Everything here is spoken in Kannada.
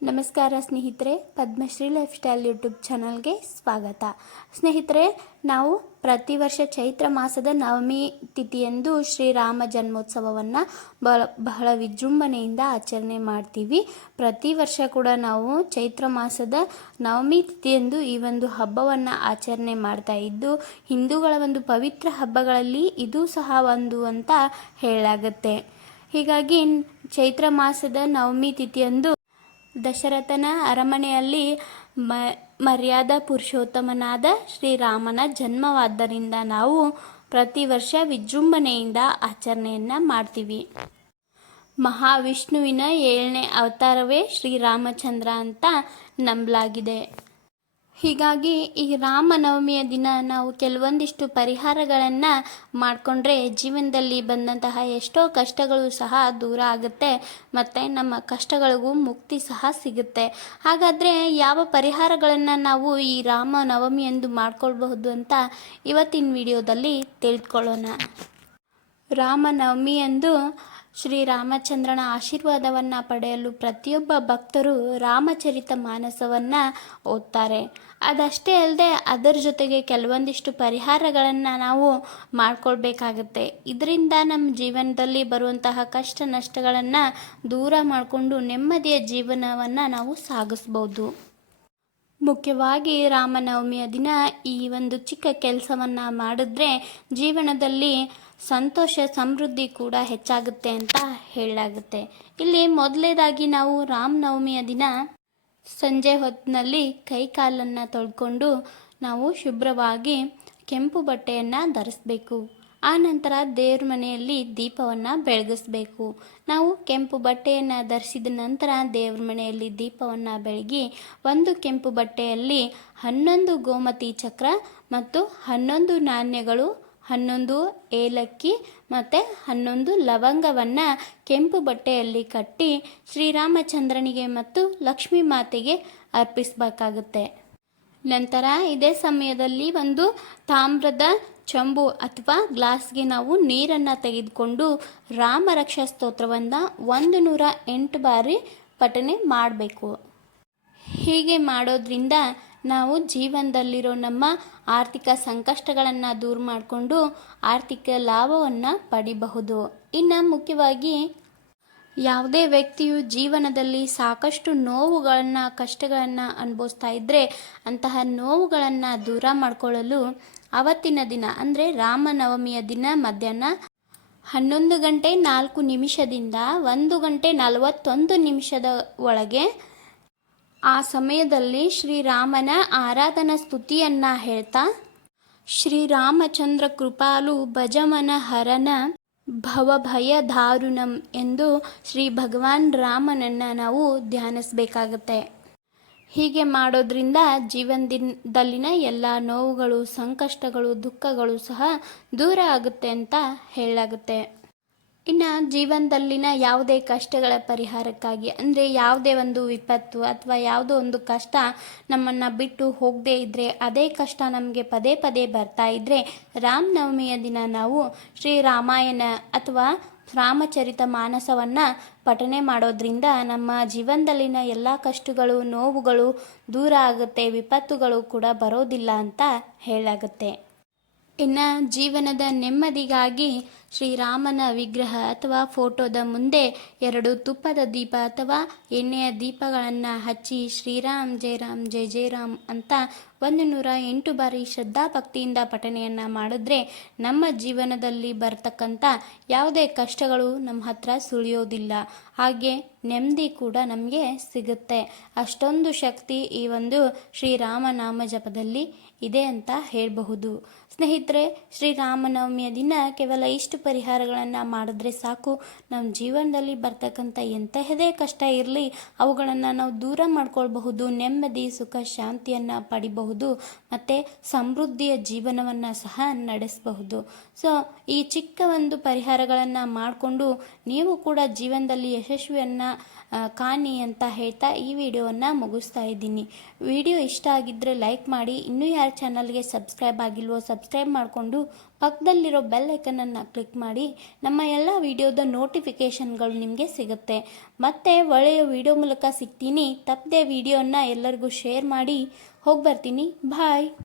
ನಮಸ್ಕಾರ ಸ್ನೇಹಿತರೆ, ಪದ್ಮಶ್ರೀ ಲೈಫ್ ಸ್ಟೈಲ್ ಯೂಟ್ಯೂಬ್ ಚಾನಲ್ಗೆ ಸ್ವಾಗತ. ಸ್ನೇಹಿತರೆ, ನಾವು ಪ್ರತಿ ವರ್ಷ ಚೈತ್ರ ಮಾಸದ ನವಮಿ ತಿಥಿಯಂದು ಶ್ರೀರಾಮ ಜನ್ಮೋತ್ಸವವನ್ನು ಬಹಳ ಬಹಳ ವಿಜೃಂಭಣೆಯಿಂದ ಆಚರಣೆ ಮಾಡ್ತೀವಿ. ಪ್ರತಿ ವರ್ಷ ಕೂಡ ನಾವು ಚೈತ್ರ ಮಾಸದ ನವಮಿ ತಿಥಿಯಂದು ಈ ಒಂದು ಹಬ್ಬವನ್ನು ಆಚರಣೆ ಮಾಡ್ತಾ ಇದ್ದು, ಹಿಂದೂಗಳ ಒಂದು ಪವಿತ್ರ ಹಬ್ಬಗಳಲ್ಲಿ ಇದು ಸಹ ಒಂದು ಅಂತ ಹೇಳಲಾಗುತ್ತೆ. ಹೀಗಾಗಿ, ಚೈತ್ರ ಮಾಸದ ನವಮಿ ತಿಥಿಯಂದು ದಶರಥನ ಅರಮನೆಯಲ್ಲಿ ಮ, ಮರ್ಯಾದ ಪುರುಷೋತ್ತಮನಾದ ಶ್ರೀರಾಮನ ಜನ್ಮವಾದ್ದರಿಂದ ನಾವು ಪ್ರತಿ ವರ್ಷ ವಿಜೃಂಭಣೆಯಿಂದ ಆಚರಣೆಯನ್ನು ಮಾಡ್ತೀವಿ. ಮಹಾವಿಷ್ಣುವಿನ ಏಳನೇ ಅವತಾರವೇ ಶ್ರೀರಾಮಚಂದ್ರ ಅಂತ ನಂಬಲಾಗಿದೆ. ಹೀಗಾಗಿ ಈ ರಾಮನವಮಿಯ ದಿನ ನಾವು ಕೆಲವೊಂದಿಷ್ಟು ಪರಿಹಾರಗಳನ್ನು ಮಾಡಿಕೊಂಡ್ರೆ ಜೀವನದಲ್ಲಿ ಬಂದಂತಹ ಎಷ್ಟೋ ಕಷ್ಟಗಳು ಸಹ ದೂರ ಆಗುತ್ತೆ, ಮತ್ತು ನಮ್ಮ ಕಷ್ಟಗಳಿಗೂ ಮುಕ್ತಿ ಸಹ ಸಿಗುತ್ತೆ. ಹಾಗಾದರೆ ಯಾವ ಪರಿಹಾರಗಳನ್ನು ನಾವು ಈ ರಾಮನವಮಿಯಂದು ಮಾಡ್ಕೊಳ್ಬಹುದು ಅಂತ ಇವತ್ತಿನ ವಿಡಿಯೋದಲ್ಲಿ ತಿಳಿದುಕೊಳ್ಳೋಣ ರಾಮನವಮಿಯಂದು ಶ್ರೀರಾಮಚಂದ್ರನ ಆಶೀರ್ವಾದವನ್ನು ಪಡೆಯಲು ಪ್ರತಿಯೊಬ್ಬ ಭಕ್ತರು ರಾಮಚರಿತ ಮಾನಸವನ್ನು ಓದ್ತಾರೆ. ಅದಷ್ಟೇ ಅಲ್ಲದೆ ಅದರ ಜೊತೆಗೆ ಕೆಲವೊಂದಿಷ್ಟು ಪರಿಹಾರಗಳನ್ನು ನಾವು ಮಾಡ್ಕೊಳ್ಬೇಕಾಗತ್ತೆ. ಇದರಿಂದ ನಮ್ಮ ಜೀವನದಲ್ಲಿ ಬರುವಂತಹ ಕಷ್ಟ ನಷ್ಟಗಳನ್ನು ದೂರ ಮಾಡಿಕೊಂಡು ನೆಮ್ಮದಿಯ ಜೀವನವನ್ನು ನಾವು ಸಾಗಿಸ್ಬೋದು. ಮುಖ್ಯವಾಗಿ ರಾಮನವಮಿಯ ದಿನ ಈ ಒಂದು ಚಿಕ್ಕ ಕೆಲಸವನ್ನು ಮಾಡಿದ್ರೆ ಜೀವನದಲ್ಲಿ ಸಂತೋಷ, ಸಮೃದ್ಧಿ ಕೂಡ ಹೆಚ್ಚಾಗುತ್ತೆ ಅಂತ ಹೇಳಲಾಗುತ್ತೆ. ಇಲ್ಲಿ ಮೊದಲೇದಾಗಿ ನಾವು ರಾಮನವಮಿಯ ದಿನ ಸಂಜೆ ಹೊತ್ತಿನಲ್ಲಿ ಕೈ ಕಾಲನ್ನು ತೊಳ್ಕೊಂಡು ನಾವು ಶುಭ್ರವಾಗಿ ಕೆಂಪು ಬಟ್ಟೆಯನ್ನು ಧರಿಸ್ಬೇಕು. ಆ ನಂತರ ದೇವ್ರ ಮನೆಯಲ್ಲಿ ದೀಪವನ್ನು ಬೆಳಗಿಸ್ಬೇಕು. ನಾವು ಕೆಂಪು ಬಟ್ಟೆಯನ್ನು ಧರಿಸಿದ ನಂತರ ದೇವ್ರ ಮನೆಯಲ್ಲಿ ದೀಪವನ್ನು ಬೆಳಗಿ ಒಂದು ಕೆಂಪು ಬಟ್ಟೆಯಲ್ಲಿ ಹನ್ನೊಂದು ಗೋಮತಿ ಚಕ್ರ ಮತ್ತು ಹನ್ನೊಂದು ನಾಣ್ಯಗಳು ಹನ್ನೊಂದು ಏಲಕ್ಕಿ ಮತ್ತು ಹನ್ನೊಂದು ಲವಂಗವನ್ನು ಕೆಂಪು ಬಟ್ಟೆಯಲ್ಲಿ ಕಟ್ಟಿ ಶ್ರೀರಾಮಚಂದ್ರನಿಗೆ ಮತ್ತು ಲಕ್ಷ್ಮೀ ಮಾತೆಗೆ ಅರ್ಪಿಸಬೇಕಾಗುತ್ತೆ. ನಂತರ ಇದೇ ಸಮಯದಲ್ಲಿ ಒಂದು ತಾಮ್ರದ ಚಂಬು ಅಥವಾ ಗ್ಲಾಸ್ಗೆ ನಾವು ನೀರನ್ನು ತೆಗೆದುಕೊಂಡು ರಾಮರಕ್ಷಾ ಸ್ತೋತ್ರವನ್ನು ಒಂದು ನೂರ ಎಂಟು ಬಾರಿ ಪಠನೆ ಮಾಡಬೇಕು. ಹೀಗೆ ಮಾಡೋದ್ರಿಂದ ನಾವು ಜೀವನದಲ್ಲಿರೋ ನಮ್ಮ ಆರ್ಥಿಕ ಸಂಕಷ್ಟಗಳನ್ನು ದೂರ ಮಾಡಿಕೊಂಡು ಆರ್ಥಿಕ ಲಾಭವನ್ನು ಪಡಿಬಹುದು. ಇನ್ನು ಮುಖ್ಯವಾಗಿ ಯಾವುದೇ ವ್ಯಕ್ತಿಯು ಜೀವನದಲ್ಲಿ ಸಾಕಷ್ಟು ನೋವುಗಳನ್ನು, ಕಷ್ಟಗಳನ್ನು ಅನುಭವಿಸ್ತಾ ಇದ್ದರೆ ಅಂತಹ ನೋವುಗಳನ್ನು ದೂರ ಮಾಡಿಕೊಳ್ಳಲು ಅವತ್ತಿನ ದಿನ, ಅಂದರೆ ರಾಮನವಮಿಯ ದಿನ ಮಧ್ಯಾಹ್ನ ಹನ್ನೊಂದು ಗಂಟೆ ನಾಲ್ಕು ನಿಮಿಷದಿಂದ ಒಂದು ಗಂಟೆ ನಲವತ್ತೊಂದು ನಿಮಿಷದ ಒಳಗೆ ಆ ಸಮಯದಲ್ಲಿ ಶ್ರೀರಾಮನ ಆರಾಧನಾ ಸ್ತುತಿಯನ್ನು ಹೇಳ್ತಾ, ಶ್ರೀರಾಮಚಂದ್ರ ಕೃಪಾಲು ಭಜಮನ ಹರನ ಭವಭಯ ದಾರುಣಂ ಎಂದು ಶ್ರೀ ಭಗವಾನ್ ರಾಮನನ್ನು ನಾವು ಧ್ಯಾನಿಸಬೇಕಾಗತ್ತೆ. ಹೀಗೆ ಮಾಡೋದ್ರಿಂದ ಜೀವನದಲ್ಲಿನ ಎಲ್ಲ ನೋವುಗಳು, ಸಂಕಷ್ಟಗಳು, ದುಃಖಗಳು ಸಹ ದೂರ ಆಗುತ್ತೆ ಅಂತ ಹೇಳಲಾಗುತ್ತೆ. ಇನ್ನು ಜೀವನದಲ್ಲಿನ ಯಾವುದೇ ಕಷ್ಟಗಳ ಪರಿಹಾರಕ್ಕಾಗಿ, ಅಂದರೆ ಯಾವುದೇ ಒಂದು ವಿಪತ್ತು ಅಥವಾ ಯಾವುದೋ ಒಂದು ಕಷ್ಟ ನಮ್ಮನ್ನು ಬಿಟ್ಟು ಹೋಗದೇ ಇದ್ದರೆ ಅದೇ ಕಷ್ಟ ನಮಗೆ ಪದೇ ಪದೇ ಬರ್ತಾ ಇದ್ದರೆ ರಾಮನವಮಿಯ ದಿನ ನಾವು ಶ್ರೀರಾಮಾಯಣ ಅಥವಾ ರಾಮಚರಿತ ಮಾನಸವನ್ನು ಪಠನೆ ಮಾಡೋದ್ರಿಂದ ನಮ್ಮ ಜೀವನದಲ್ಲಿನ ಎಲ್ಲ ಕಷ್ಟಗಳು, ನೋವುಗಳು ದೂರ ಆಗುತ್ತೆ, ವಿಪತ್ತುಗಳು ಕೂಡ ಬರೋದಿಲ್ಲ ಅಂತ ಹೇಳಾಗುತ್ತೆ. ಇನ್ನು ಜೀವನದ ನೆಮ್ಮದಿಗಾಗಿ ಶ್ರೀರಾಮನ ವಿಗ್ರಹ ಅಥವಾ ಫೋಟೋದ ಮುಂದೆ ಎರಡು ತುಪ್ಪದ ದೀಪ ಅಥವಾ ಎಣ್ಣೆಯ ದೀಪಗಳನ್ನು ಹಚ್ಚಿ ಶ್ರೀರಾಮ್ ಜಯರಾಮ್ ಜೈ ಜೈ ರಾಮ್ ಅಂತ ಒಂದು ನೂರ ಎಂಟು ಬಾರಿ ಶ್ರದ್ಧಾಭಕ್ತಿಯಿಂದ ಪಠನೆಯನ್ನು ಮಾಡಿದ್ರೆ ನಮ್ಮ ಜೀವನದಲ್ಲಿ ಬರ್ತಕ್ಕಂಥ ಯಾವುದೇ ಕಷ್ಟಗಳು ನಮ್ಮ ಹತ್ರ ಸುಳಿಯೋದಿಲ್ಲ. ಹಾಗೆ ನೆಮ್ಮದಿ ಕೂಡ ನಮಗೆ ಸಿಗುತ್ತೆ. ಅಷ್ಟೊಂದು ಶಕ್ತಿ ಈ ಒಂದು ಶ್ರೀರಾಮನಾಮ ಜಪದಲ್ಲಿ ಇದೆ ಅಂತ ಹೇಳಬಹುದು. ಸ್ನೇಹಿತರೆ, ಶ್ರೀರಾಮನವಮಿಯ ದಿನ ಕೇವಲ ಇಷ್ಟು ಪರಿಹಾರಗಳನ್ನು ಮಾಡಿದ್ರೆ ಸಾಕು. ನಮ್ಮ ಜೀವನದಲ್ಲಿ ಬರ್ತಕ್ಕಂಥ ಎಂತಹದೇ ಕಷ್ಟ ಇರಲಿ, ಅವುಗಳನ್ನು ನಾವು ದೂರ ಮಾಡ್ಕೊಳ್ಬಹುದು, ನೆಮ್ಮದಿ, ಸುಖ, ಶಾಂತಿಯನ್ನು ಪಡಿಬಹುದು, ಮತ್ತು ಸಮೃದ್ಧಿಯ ಜೀವನವನ್ನು ಸಹ ನಡೆಸಬಹುದು. ಸೊ, ಈ ಚಿಕ್ಕ ಒಂದು ಪರಿಹಾರಗಳನ್ನು ಮಾಡಿಕೊಂಡು ನೀವು ಕೂಡ ಜೀವನದಲ್ಲಿ ಯಶಸ್ವಿಯನ್ನು ಕಾಣಿ ಅಂತ ಹೇಳ್ತಾ ಈ ವಿಡಿಯೋವನ್ನು ಮುಗಿಸ್ತಾ ಇದ್ದೀನಿ. ವಿಡಿಯೋ ಇಷ್ಟ ಆಗಿದ್ದರೆ ಲೈಕ್ ಮಾಡಿ. ಇನ್ನೂ ಯಾರ ಚಾನಲ್ಗೆ ಸಬ್ಸ್ಕ್ರೈಬ್ ಆಗಿಲ್ವೋ ಸಬ್ಸ್ಕ್ರೈಬ್ ಮಾಡಿಕೊಂಡು ಪಕ್ಕದಲ್ಲಿರೋ ಬೆಲ್ ಐಕನನ್ನು ಕ್ಲಿಕ್ ಮಾಡಿ. ನಮ್ಮ ಎಲ್ಲ ವಿಡಿಯೋದ ನೋಟಿಫಿಕೇಷನ್ಗಳು ನಿಮಗೆ ಸಿಗುತ್ತೆ. ಮತ್ತೆ ಒಳ್ಳೆಯ ವಿಡಿಯೋ ಮೂಲಕ ಸಿಗ್ತೀನಿ. ತಪ್ಪದೆ ವಿಡಿಯೋನ ಎಲ್ಲರಿಗೂ ಶೇರ್ ಮಾಡಿ. ಹೋಗಿ ಬರ್ತೀನಿ ಬಾಯ್.